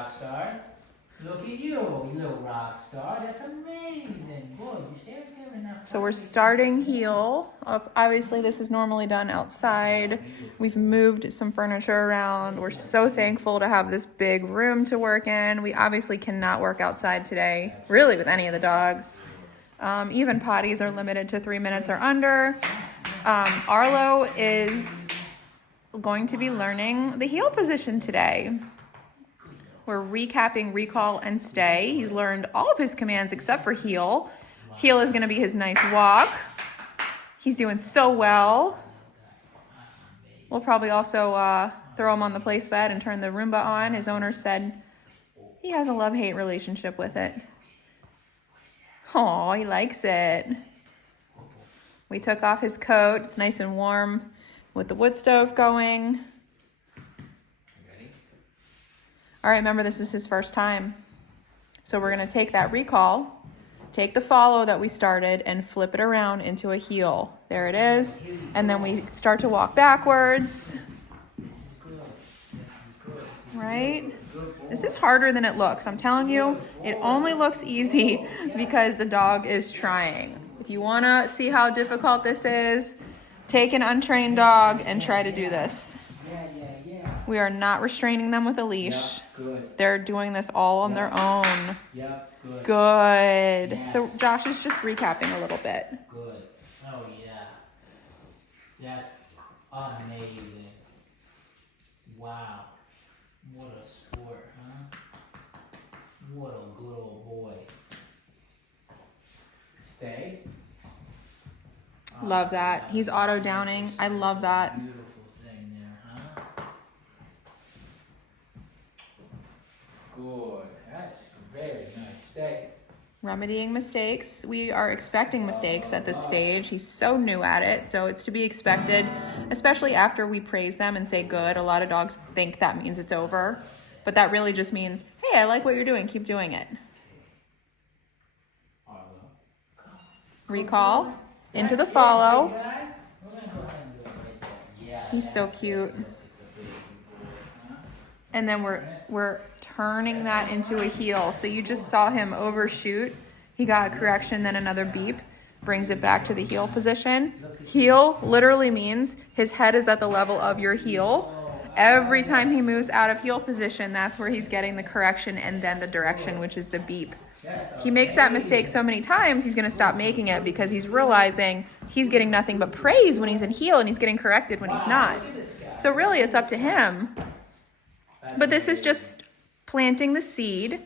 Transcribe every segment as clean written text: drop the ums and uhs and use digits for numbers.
rock star. Look at you little rock star. That's amazing. Boy, you stand there enough. So we're starting heel. Obviously, this is normally done outside. We've moved some furniture around. We're so thankful to have this big room to work in. We obviously cannot work outside today, really, with any of the dogs. Even potties are limited to 3 minutes or under. Arlo is going to be learning the heel position today. We're recapping recall and stay. He's learned all of his commands except for heel. Heel is going to be his nice walk. He's doing so well. We'll probably also throw him on the place bed and turn the Roomba on. His owner said he has a love-hate relationship with it. Oh, he likes it. We took off his coat. It's nice and warm with the wood stove going. All right, remember, this is his first time. So we're going to take that recall, take the follow that we started, and flip it around into a heel. There it is. And then we start to walk backwards. Right? This is harder than it looks. I'm telling you, it only looks easy because the dog is trying. If you want to see how difficult this is, take an untrained dog and try to do this. We are not restraining them with a leash. They're doing this all on their own. Good. So Josh is just recapping a little bit. Good. Oh, yeah. That's amazing. Wow. What a sport, huh? What a good old boy. Stay. Love that. He's auto downing. I love that. Beautiful thing there, huh? Good. That's very nice. Stay. Remedying mistakes. We are expecting mistakes at this stage. He's so new at it, so it's to be expected, especially after we praise them and say good. A lot of dogs think that means it's over, but that really just means, hey, I like what you're doing. Keep doing it. Recall into the follow. He's so cute. And then we're turning that into a heel. So you just saw him overshoot. He got a correction, then another beep, brings it back to the heel position. Heel literally means his head is at the level of your heel. Every time he moves out of heel position, that's where he's getting the correction and then the direction, which is the beep. He makes that mistake so many times, he's going to stop making it because he's realizing he's getting nothing but praise when he's in heel and he's getting corrected when he's not. So really, it's up to him. But this is just planting the seed.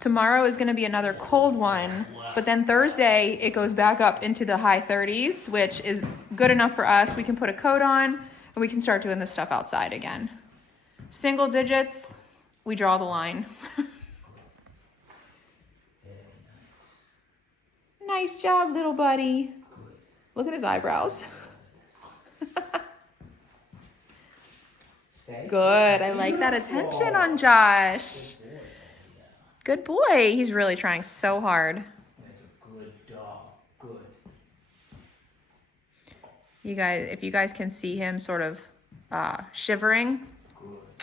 Tomorrow is going to be another cold one, but then Thursday it goes back up into the high 30s, which is good enough for us. We can put a coat on and we can start doing this stuff outside again. Single digits, we draw the line. Nice job, little buddy. Look at his eyebrows. Good. I like that attention on Josh. Good boy. He's really trying so hard. That's a good dog. Good. You guys, if you guys can see him sort of shivering,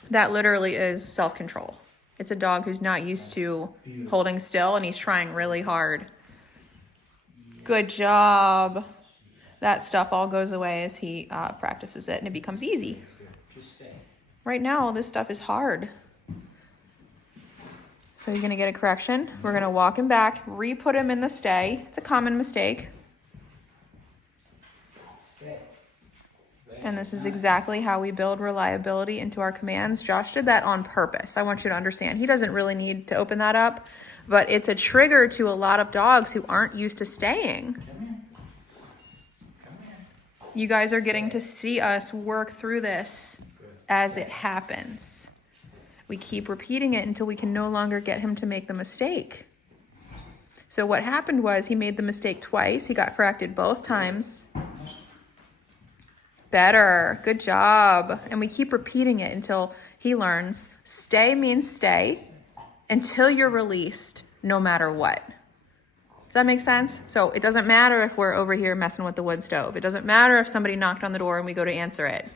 that literally is self-control. It's a dog who's not used to holding still and he's trying really hard. Good job. That stuff all goes away as he practices it and it becomes easy. Right now, this stuff is hard. So he's gonna get a correction. We're gonna walk him back, re-put him in the stay. It's a common mistake. And this is exactly how we build reliability into our commands. Josh did that on purpose. I want you to understand. He doesn't really need to open that up, but it's a trigger to a lot of dogs who aren't used to staying. You guys are getting to see us work through this as it happens. We keep repeating it until we can no longer get him to make the mistake. So what happened was he made the mistake twice. He got corrected both times. Better. Good job. And we keep repeating it until he learns stay means stay until you're released, no matter what. Does that make sense? So it doesn't matter if we're over here messing with the wood stove. It doesn't matter if somebody knocked on the door and we go to answer it.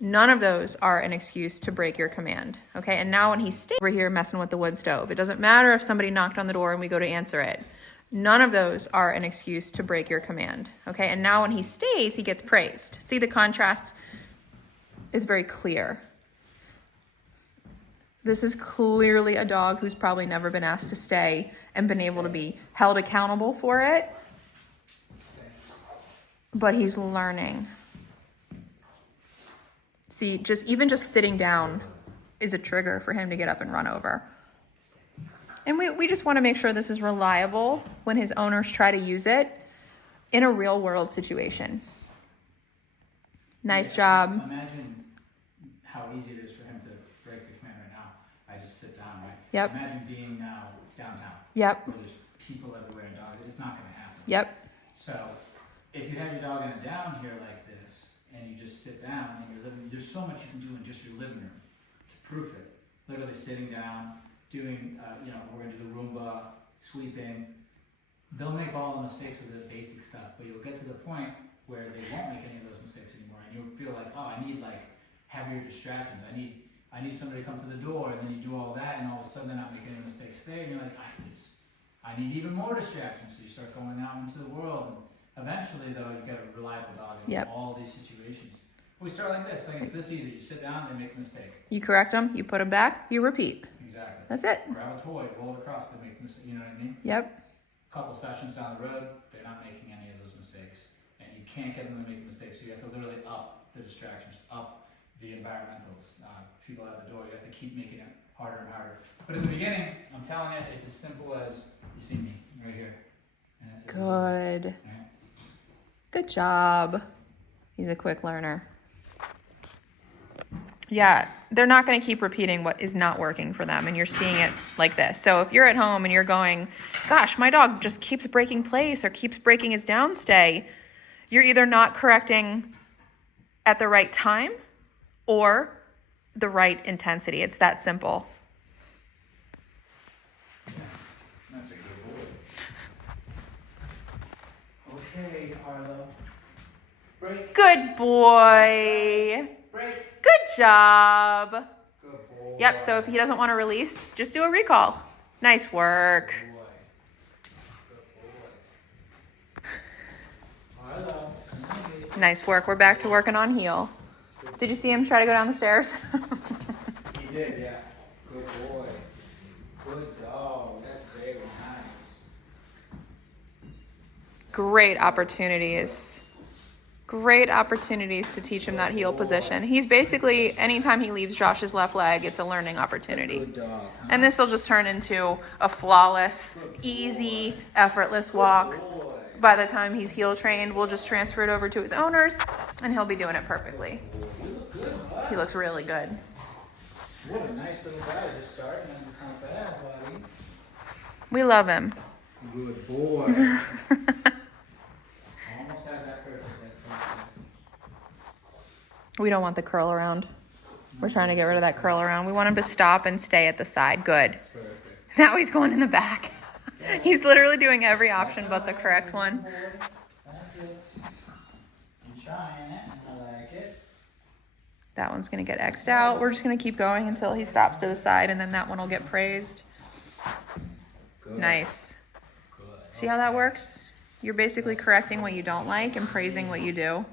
None of those are an excuse to break your command, okay? And now when he stays over here messing with the wood stove, it doesn't matter if somebody knocked on the door and we go to answer it. None of those are an excuse to break your command, okay? And now when he stays, he gets praised. See, the contrast is very clear. This is clearly a dog who's probably never been asked to stay and been able to be held accountable for it, but he's learning. See, even just sitting down is a trigger for him to get up and run over. And we just want to make sure this is reliable when his owners try to use it in a real world situation. Nice job. Imagine how easy it is for him to break the command right now. I just sit down, right? Yep. Imagine being now downtown. Yep. Where there's people everywhere and dogs. It's not going to happen. Yep. So if you have your dog in a down here like this, and you just sit down and you're living, there's so much you can do in just your living room to proof it. Literally sitting down, doing, we're gonna do the Roomba, sweeping. They'll make all the mistakes with the basic stuff, but you'll get to the point where they won't make any of those mistakes anymore, and you'll feel like, oh, I need heavier distractions. I need somebody to come to the door, and then you do all that, and all of a sudden they're not making any mistakes there, and you're like, I need even more distractions. So you start going out into the world. And eventually, though, you get a reliable dog in all these situations. We start like this. It's this easy. You sit down, they make a mistake. You correct them, you put them back, you repeat. Exactly. That's it. Grab a toy, roll it across, they make a mistake. You know what I mean? Yep. A couple sessions down the road, they're not making any of those mistakes. And you can't get them to make mistakes, so you have to literally up the distractions, up the environmentals, people at the door. You have to keep making it harder and harder. But in the beginning, I'm telling you, it's as simple as, you see me right here. Good. Right? Good job. He's a quick learner. Yeah, they're not going to keep repeating what is not working for them, and you're seeing it like this. So if you're at home and you're going, gosh, my dog just keeps breaking place or keeps breaking his downstay, you're either not correcting at the right time or the right intensity. It's that simple. That's a good boy. Okay, Arlo. Break. Good boy. Break. Good job. Good boy. Yep, so if he doesn't want to release, just do a recall. Nice work. Good boy. Good boy. Arlo. Nice work. We're back to working on heel. Did you see him try to go down the stairs? He did, yeah. Good boy. Good dog. That's very nice. Great opportunities. Great opportunities to teach him that heel position. He's basically, anytime he leaves Josh's left leg, it's a learning opportunity. Good dog. Huh? And this will just turn into a flawless, easy, effortless walk. By the time he's heel trained, we'll just transfer it over to his owners, and he'll be doing it perfectly. You look good, huh? He looks really good. What a nice little guy. Just starting, and it's not bad, buddy. We love him. Good boy. Almost had that perfect. That's awesome. We don't want the curl around. We're trying to get rid of that curl around. We want him to stop and stay at the side. Good. Perfect. Now he's going in the back. He's literally doing every option but the correct one. That's it. You're trying it. I like it. That one's going to get X'd out. We're just going to keep going until he stops to the side, and then that one will get praised. Good. Nice. Good. See how that works? You're basically correcting what you don't like and praising what you do.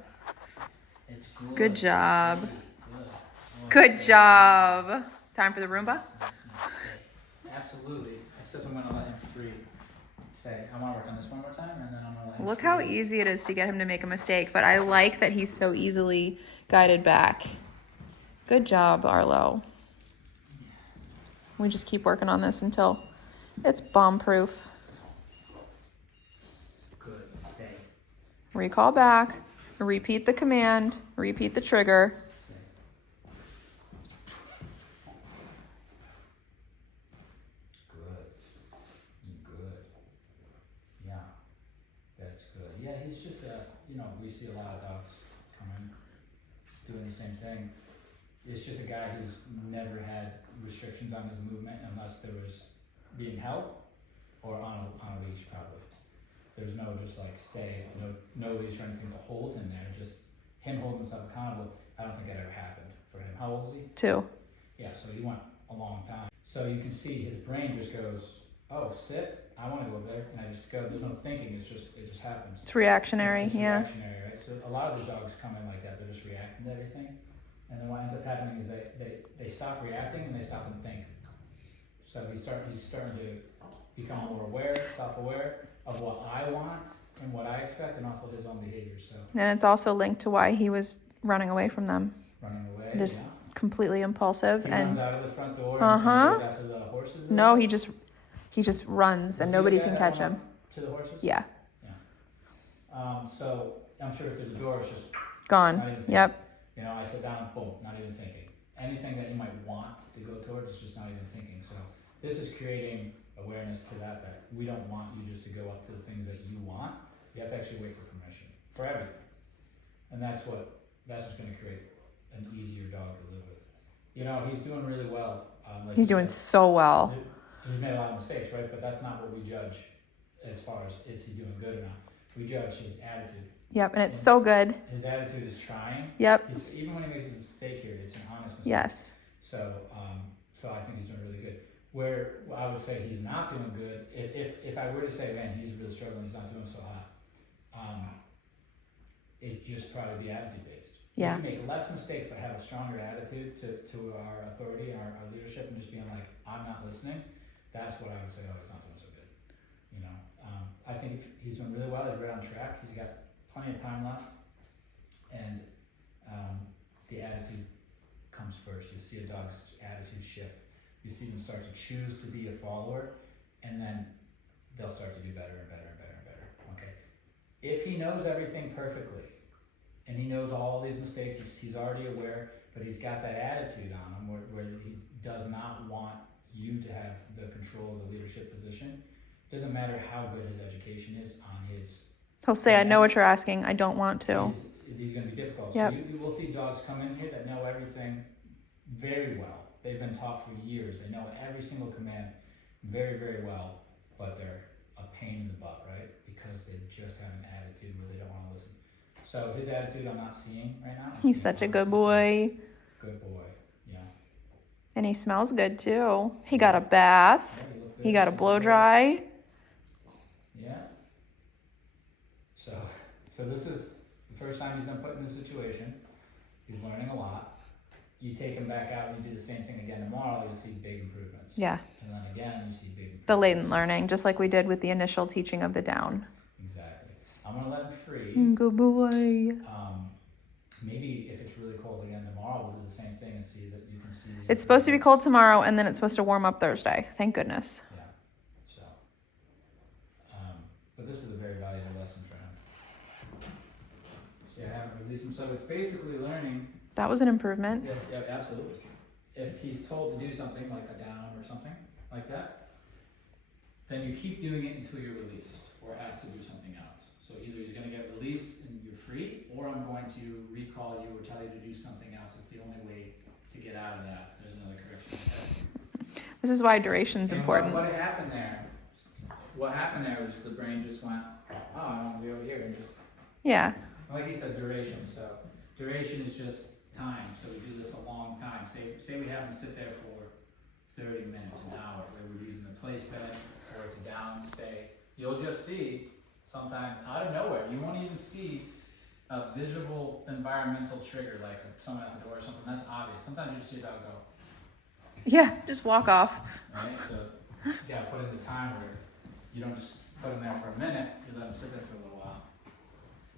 It's good. Good job. Good. Good job. Time for the Roomba? Absolutely. Except I'm going to let him free. Say, I want to work on this one more time, and then I'm going to let him Look free. how easy it is to get him to make a mistake, but I like that he's so easily guided back. Good job, Arlo. We just keep working on this until it's bomb-proof. Good. Stay. Recall back, repeat the command, repeat the trigger. Stay. Good. Good. Yeah. That's good. Yeah, he's just we see a lot of dogs come in doing the same thing. It's just a guy who's never had restrictions on his movement unless there was being held or on a leash, probably. There's no just like stay, no leash or anything to hold him there, just him holding himself accountable. I don't think that ever happened for him. How old is he? 2. Yeah, so he went a long time. So you can see his brain just goes, oh, sit, I want to go over there, and I just go. There's no thinking. It just happens. It's reactionary, It's yeah. reactionary, right? So a lot of these dogs come in like that. They're just reacting to everything, and then what ends up happening is they stop reacting and they stop and think. So he's starting to become more aware, self-aware of what I want and what I expect, and also his own behavior. So And it's also linked to why he was running away from them. running away, Just yeah. completely impulsive He and runs out of the front door Uh-huh. and goes after the horses. no, he just runs and Was he nobody the guy can that catch went him. up to the horses? Yeah, So I'm sure if there's a door, it's just gone. not even thinking. Yep. You know, I sit down, boom, not even thinking. Anything that you might want to go towards is just not even thinking. So this is creating awareness to that we don't want you just to go up to the things that you want. You have to actually wait for permission for everything. And that's what's going to create an easier dog to live with. You know, he's doing really well. Like He's doing so well. He's made a lot of mistakes, right? But that's not what we judge as far as is he doing good or not. We judge his attitude. Yep, and it's so good. His attitude is trying. Yep. Even when he makes a mistake here, it's an honest mistake. Yes. So I think he's doing really good. Where I would say he's not doing good, if I were to say, man, he's really struggling, he's not doing so hot, it'd just probably be attitude based. Yeah. You can make less mistakes but have a stronger attitude to our authority and our leadership and just being like, I'm not listening. That's what I would say, oh, he's not doing so good. You know, I think he's doing really well. He's right on track. He's got plenty of time left. And the attitude comes first. You see a dog's attitude shift. You see them start to choose to be a follower, and then they'll start to do better and better and better and better. Okay. If he knows everything perfectly, and he knows all these mistakes, he's already aware, but he's got that attitude on him where he does not want you to have the control of the leadership position. Doesn't matter how good his education is on his. He'll say, I know what you're asking. I don't want to. He's going to be difficult. Yep. So you will see dogs come in here that know everything very well. They've been taught for years. They know every single command very, very well, but they're a pain in the butt, right? Because they just have an attitude where they don't want to listen. So his attitude I'm not seeing right now. He's such a good boy. Good boy, yeah. And he smells good too. He got a bath. Yeah, He got a blow dry. Yeah. So this is the first time he's been put in this situation. He's learning a lot. You take him back out and you do the same thing again tomorrow, you'll see big improvements. Yeah. And then again, you see big improvements. The latent learning, just like we did with the initial teaching of the down. Exactly. I'm going to let him free. Good boy. Maybe if it's really cold again tomorrow, we'll do the same thing and see that you can see. It's supposed to be cold tomorrow, and then it's supposed to warm up Thursday. Thank goodness. Yeah. So, but this is a very valuable lesson for him. See, I haven't released him. So it's basically learning. That was an improvement. Yeah, absolutely. If he's told to do something like a down or something like that, then you keep doing it until you're released or asked to do something else. So either he's going to get released and you're free, or I'm going to recall you or tell you to do something else. It's the only way to get out of that. There's another correction. This is why duration's And important. What happened there? What happened there was the brain just went, oh, I want to be over here, and just Yeah. like you said, duration. So duration is just time. So we do this a long time. Say we have them sit there for 30 minutes, an hour, where we're using the place bed or it's a downstay. You'll just see sometimes out of nowhere, you won't even see a visible environmental trigger like someone at the door or something. That's obvious. Sometimes you just see a dog go. Yeah, just walk off. Right? So you gotta put in the time where you don't just put them there for a minute, you let them sit there for a little while.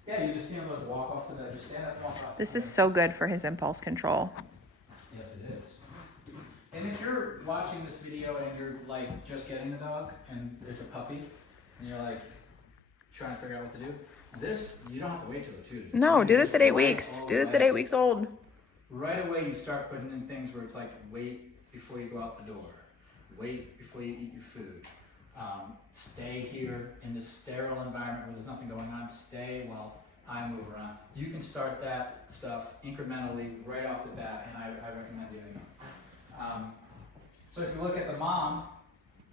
Yeah, you just see them like walk off to that, just stand up and walk off. This is so good for his impulse control. Yes, it is. And if you're watching this video and you're like just getting the dog and there's a puppy and you're like trying to figure out what to do, this, you don't have to wait till the Tuesday. No, do this at 8 weeks. Do this at 8 weeks old. Right away you start putting in things where it's like wait before you go out the door. Wait before you eat your food. Stay here in this sterile environment where there's nothing going on. Stay while I move around. You can start that stuff incrementally right off the bat, and I recommend doing it. So if you look at the mom,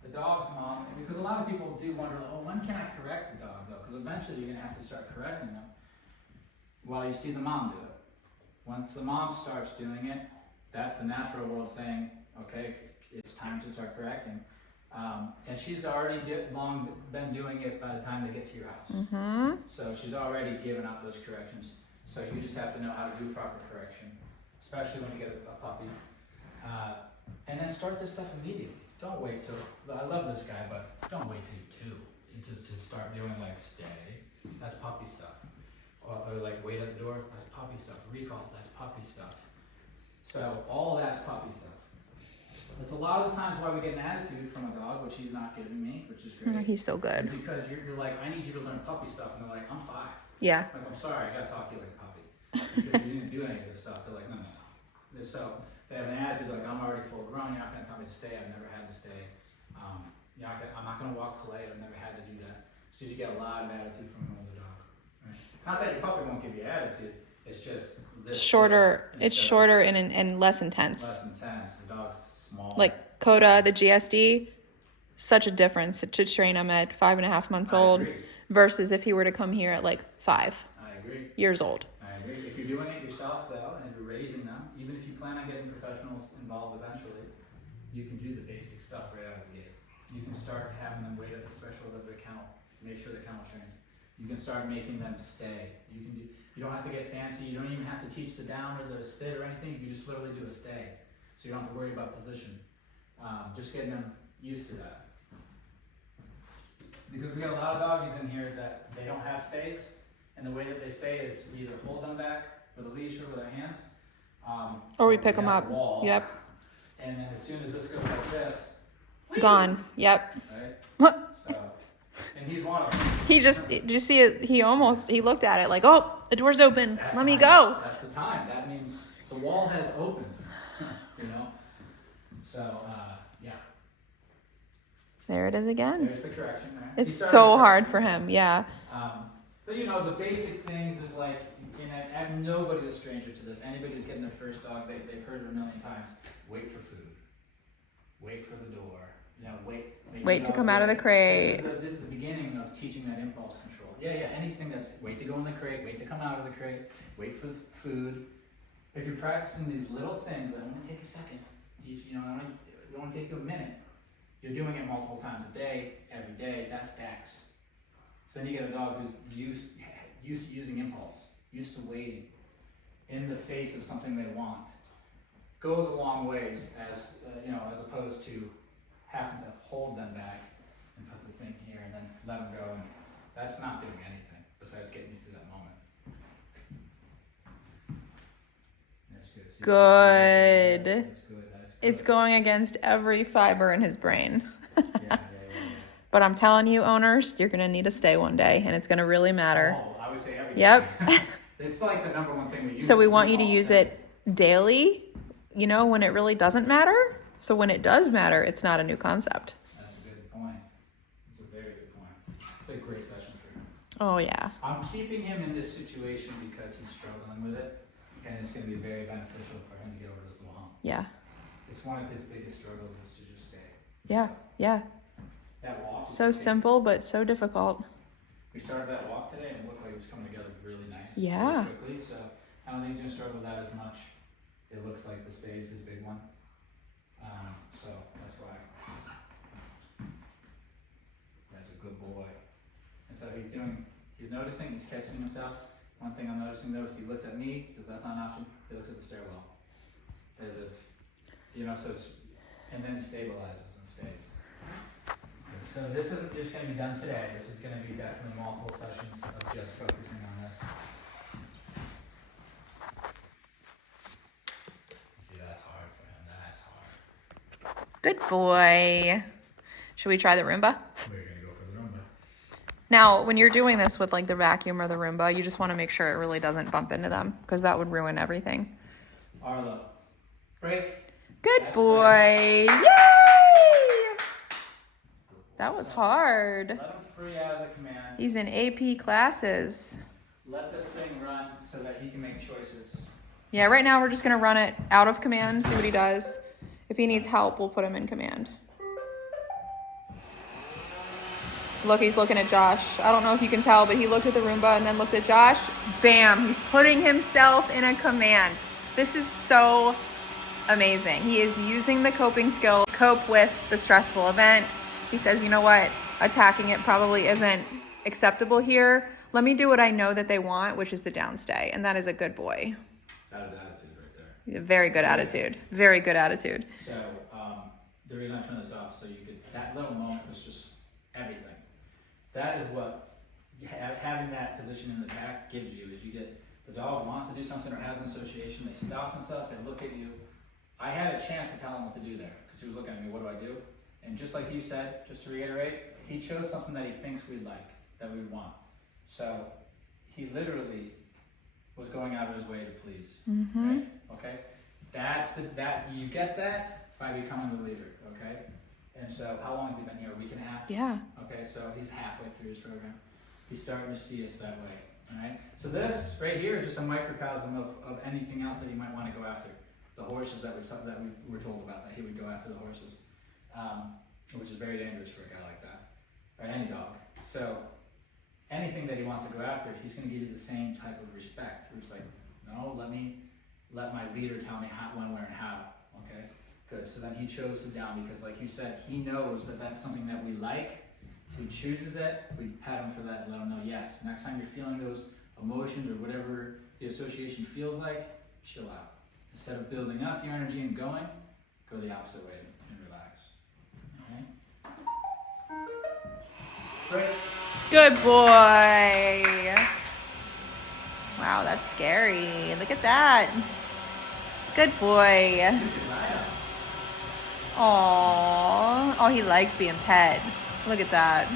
the dog's mom, because a lot of people do wonder, oh, when can I correct the dog though? Because eventually you're going to have to start correcting them while you see the mom do it. Once the mom starts doing it, that's the natural world saying, okay, it's time to start correcting. And she's already long been doing it by the time they get to your house. Mm-hmm. So she's already given out those corrections. So you just have to know how to do proper correction, especially when you get a puppy. And then start this stuff immediately. Don't wait till, I love this guy, but don't wait till you're 2 to start doing like stay. That's puppy stuff. Or like wait at the door, that's puppy stuff. Recall, that's puppy stuff. So all that's puppy stuff. That's a lot of the times why we get an attitude from a dog, which he's not giving me, which is great. He's so good. Because you're like, I need you to learn puppy stuff. And they're like, I'm 5. Yeah. Like, I'm sorry, I gotta talk to you like a puppy. Because you didn't do any of this stuff. They're like, no. So they have an attitude like, I'm already full grown, you're not gonna tell me to stay, I've never had to stay. I'm not gonna walk polite, I've never had to do that. So you get a lot of attitude from an older dog. Right? Not that your puppy won't give you attitude, it's just this Shorter. It's shorter and less intense. Less intense. The dog's small. Like Coda, the GSD, such a difference to train him at 5.5 months old versus if he were to come here at like 5 years old. I agree. If you're doing it yourself though, and you're raising them, even if you plan on getting professionals involved eventually, you can do the basic stuff right out of the gate. You can start having them wait at the threshold of their kennel, make sure they're kennel trained. You can start making them stay. You don't have to get fancy. You don't even have to teach the down or the sit or anything. You can just literally do a stay, so you don't have to worry about position. Just getting them used to that. Because we got a lot of doggies in here that they don't have stays, and the way that they stay is we either hold them back with a leash or with our hands, or we pick them have up. a wall, Yep. and then as soon as this goes like this, Gone. Yep. right? So, and he's one of them. He just, did you see it? He looked at it like, oh, the door's open. That's Let me fine. go. That's the time. That means the wall has opened. You know? So, yeah. There it is again. There's the correction there. It's so hard for him. Yeah. But you know, the basic things is like, you know, nobody's a stranger to this. Anybody who's getting their first dog, they've heard it a million times. Wait for food. Wait for the door. You know, Wait to come out of the crate. This is the beginning of teaching that impulse control. Yeah, anything that's wait to go in the crate, wait to come out of the crate, wait for food. If you're practicing these little things that only take a second, each, you know, it only take you a minute. You're doing it multiple times a day, every day, that stacks. So then you get a dog who's used to using impulse, used to waiting in the face of something they want. Goes a long ways as, you know, as opposed to having to hold them back and put the thing here and then let them go. And that's not doing anything besides getting you through that moment. That's good. See, Good. That's good. It's going against every fiber in his brain. Yeah. But I'm telling you, owners, you're going to need to stay one day, and it's going to really matter. Oh, I would say every Yep. It's like the number one thing we use. So we want you to use it daily, you know, when it really doesn't matter. So when it does matter, it's not a new concept. That's a good point. It's a very good point. It's a great session for him. Oh, yeah. I'm keeping him in this situation because he's struggling with it, and it's going to be very beneficial for him to get over this little hump. Yeah. It's one of his biggest struggles is to just stay. Yeah. Yeah. That walk. So simple, but so difficult. We started that walk today, and it looked like it was coming together really nice. Yeah. Really quickly, so I don't think he's going to struggle with that as much. It looks like the stay is his big one. So that's why. That's a good boy. And so he's noticing, he's catching himself. One thing I'm noticing though is he looks at me, says that's not an option. He looks at the stairwell. As if, you know, so it's, and then he stabilizes and stays. So this isn't just going to be done today. This is going to be definitely multiple sessions of just focusing on this. See, that's hard for him. That's hard. Good boy. Should we try the Roomba? We're going to go for the Roomba. Now, when you're doing this with like the vacuum or the Roomba, you just want to make sure it really doesn't bump into them because that would ruin everything. Arlo. Break. Good That's boy. right. Yay! That was hard. Let him free out of the command. He's in AP classes. Let this thing run so that he can make choices. Yeah, right now we're just going to run it out of command, see what he does. If he needs help, we'll put him in command. Look, he's looking at Josh. I don't know if you can tell, but he looked at the Roomba and then looked at Josh. Bam, he's putting himself in a command. This is so amazing. He is using the coping skill to cope with the stressful event. He says, you know what? Attacking it probably isn't acceptable here. Let me do what I know that they want, which is the downstay. And that is a good boy. That is attitude right there. Very good attitude. Very good attitude. So, the reason I turned this off, so you could, that little moment was just everything. That is what having that position in the back gives you, is you get, the dog wants to do something or has an association, they stop themselves, they look at you. I had a chance to tell him what to do there, because he was looking at me, what do I do? And just like you said, just to reiterate, he chose something that he thinks we'd like, that we'd want. So he literally was going out of his way to please, right? Okay? You get that by becoming the leader, okay? And so how long has he been here? A week and a half? Yeah. Okay, so he's halfway through his program. He's starting to see us that way, all right? So this right here is just a microcosm of anything else that you might want to go after. The horses that we were told about, that he would go after the horses, which is very dangerous for a guy like that, or any dog. So anything that he wants to go after, he's going to give you the same type of respect. He's like, no, let my leader tell me how, when, where, and how. Okay, good. So then he chose to down because, like you said, he knows that that's something that we like. So he chooses it. We pat him for that and let him know, yes, next time you're feeling those emotions or whatever the association feels like, chill out. Instead of building up your energy and going, go the opposite way and relax. Okay? Great. Good boy. Wow, that's scary. Look at that. Good boy. Aww. Oh, he likes being pet. Look at that.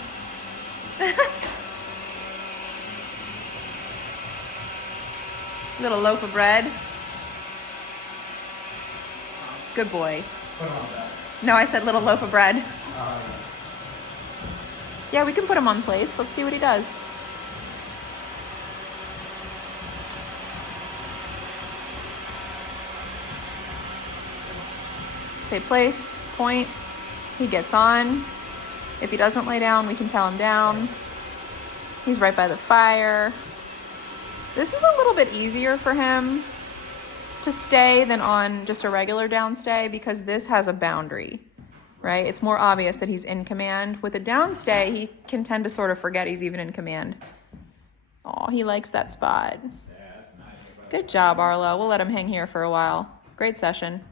Little loaf of bread. Good boy. Put on that. No, I said little loaf of bread. Yeah, we can put him on place. Let's see what he does. Say place, point. He gets on. If he doesn't lay down, we can tell him down. He's right by the fire. This is a little bit easier for him to stay than on just a regular downstay because this has a boundary, right? It's more obvious that he's in command. With a downstay, he can tend to sort of forget he's even in command. Oh, he likes that spot. Yeah, that's nice. Good job, Arlo. We'll let him hang here for a while. Great session.